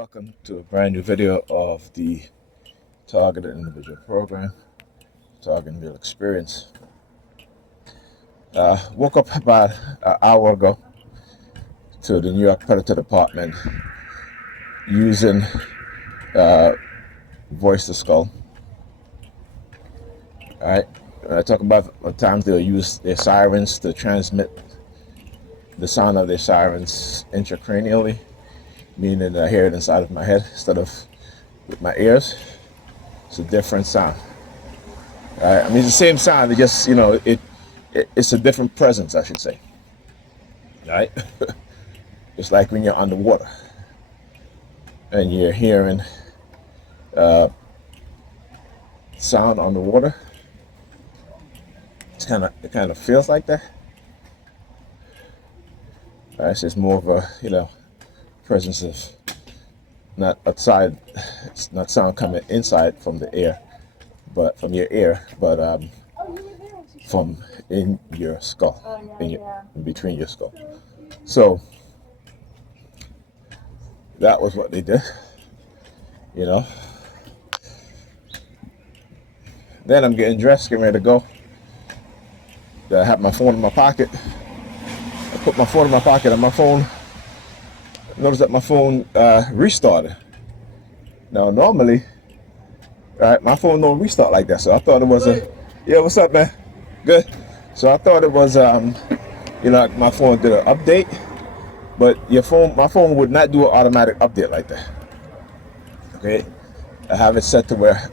Welcome to a brand new video of the Targeted Individual Program, Targeting Real Experience. Woke up about an hour ago to the New York Predator Department using voice to skull. All right, when I talk about the times they'll use their sirens to transmit the sound of their sirens intracranially, meaning I hear it inside of my head instead of with my ears. It's a different sound. All right, I mean, it's the same sound. It just, it's a different presence, I should say. All right, it's like when you're underwater and you're hearing sound underwater. It kind of feels like that. All right, it's just more of a presence of not outside. It's not sound coming inside from the air, but from your ear, but from in your skull, in between your skull. So that was what they did. Then I'm getting dressed, getting ready to go. I have my phone in my pocket. I put my phone in my pocket, and my phone. Notice that my phone restarted. Now normally, right, my phone don't restart like that. So I thought it was what's up, man? Good. So I thought it was my phone did an update, but my phone would not do an automatic update like that. Okay, I have it set to where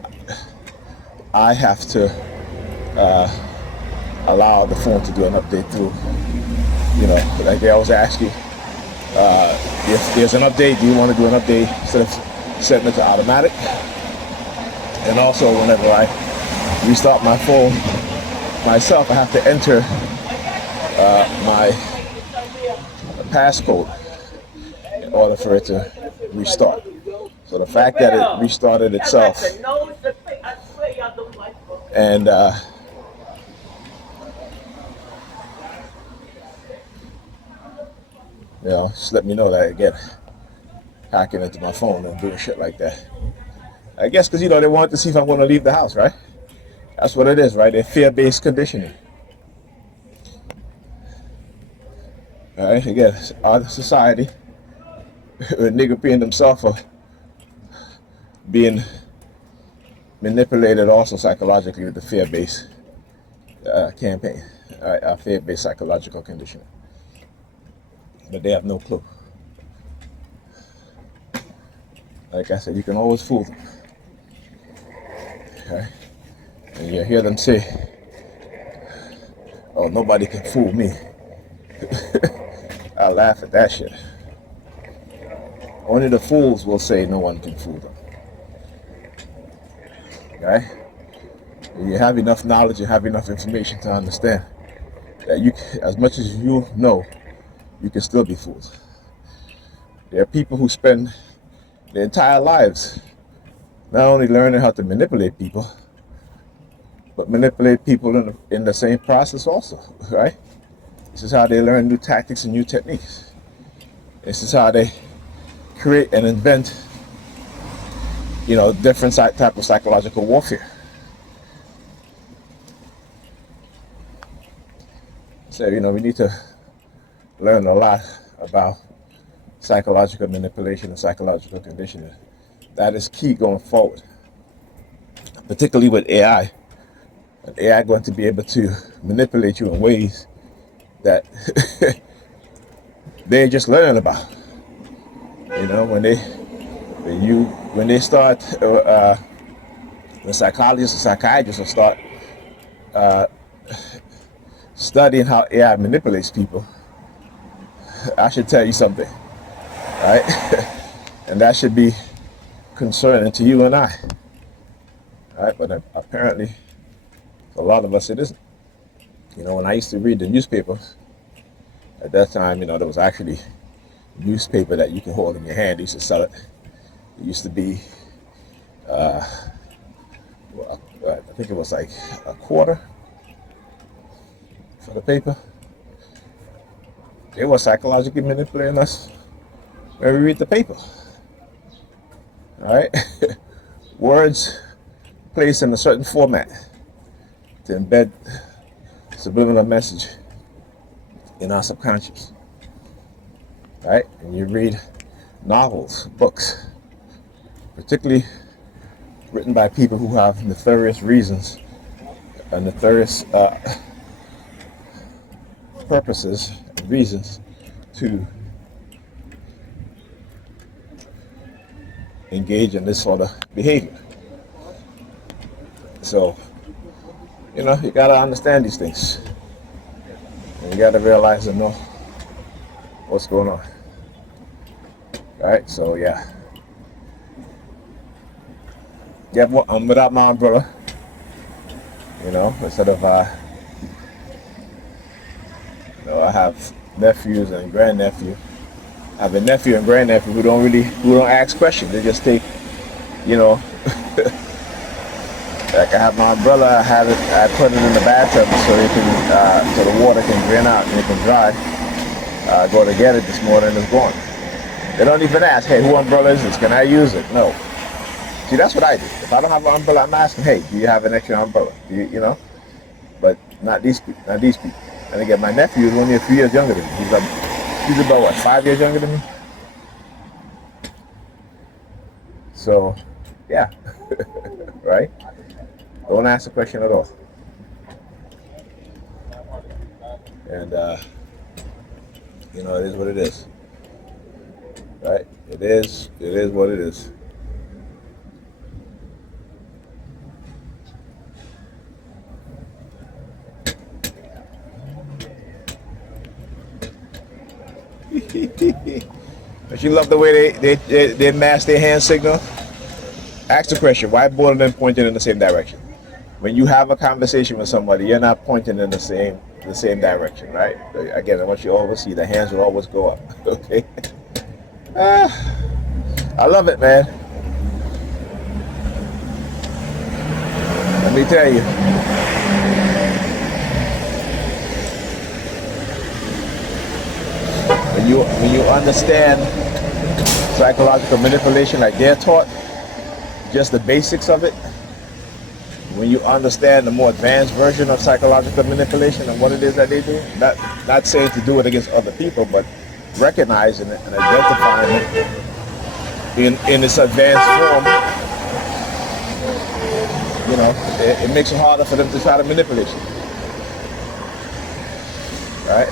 I have to allow the phone to do an update through. Like they always ask you, if there's an update, do you want to do an update instead of setting it to automatic? And also, whenever I restart my phone myself, I have to enter my passcode in order for it to restart. So the fact that it restarted itself and just let me know that again, hacking into my phone and doing shit like that. I guess because they want to see if I'm going to leave the house, right? That's what it is, right? They're fear-based conditioning. All right, again, our society, Negropean themselves are being manipulated also psychologically with the fear-based campaign, fear-based psychological conditioning. But they have no clue. Like I said, you can always fool them. Okay? And you hear them say, "Oh, nobody can fool me." I laugh at that shit. Only the fools will say no one can fool them. Okay? You have enough knowledge, you have enough information to understand that as much as you know, you can still be fooled. There are people who spend their entire lives not only learning how to manipulate people, but manipulate people in the same process also, right? This is how they learn new tactics and new techniques. This is how they create and invent, different type of psychological warfare. So, we need to learn a lot about psychological manipulation and psychological conditioning. That is key going forward, particularly with AI. And AI going to be able to manipulate you in ways that they just learn about. When they start, the psychologists and psychiatrists will start studying how AI manipulates people. I should tell you something, right? And that should be concerning to you and I, right? But apparently, for a lot of us, it isn't. When I used to read the newspaper, at that time, there was actually a newspaper that you can hold in your hand. They used to sell it. It used to be, I think it was like a quarter for the paper. They were psychologically manipulating us when we read the paper. All right, words placed in a certain format to embed subliminal message in our subconscious. All right, and you read novels, books, particularly written by people who have nefarious reasons, nefarious purposes and reasons to engage in this sort of behavior. So, you got to understand these things. And you got to realize and know what's going on. All right, so yeah. Well, I'm without my umbrella. Instead of, I have nephews and grandnephew. I have a nephew and grandnephew who don't ask questions. They just take, like I have my umbrella. I put it in the bathtub so the water can drain out and it can dry. I go to get it this morning and it's gone. They don't even ask, hey, who umbrella is this? Can I use it? No. See, that's what I do. If I don't have an umbrella, I'm asking, hey, do you have an extra umbrella? But not these people. And again, my nephew is only a few years younger than me. He's about what, 5 years younger than me? So, yeah, right? Don't ask the question at all. And, it is what it is. Right? It is what it is. But you love the way they mask their hand signal? Ask the question, why both of them pointing in the same direction? When you have a conversation with somebody, you're not pointing in the same direction, right? Again, I want you to always see the hands will always go up. Okay? I love it, man. Let me tell you. When you understand psychological manipulation like they're taught, just the basics of it, when you understand the more advanced version of psychological manipulation and what it is that they do, not saying to do it against other people, but recognizing it and identifying it in its advanced form, it makes it harder for them to try to manipulate you. Right?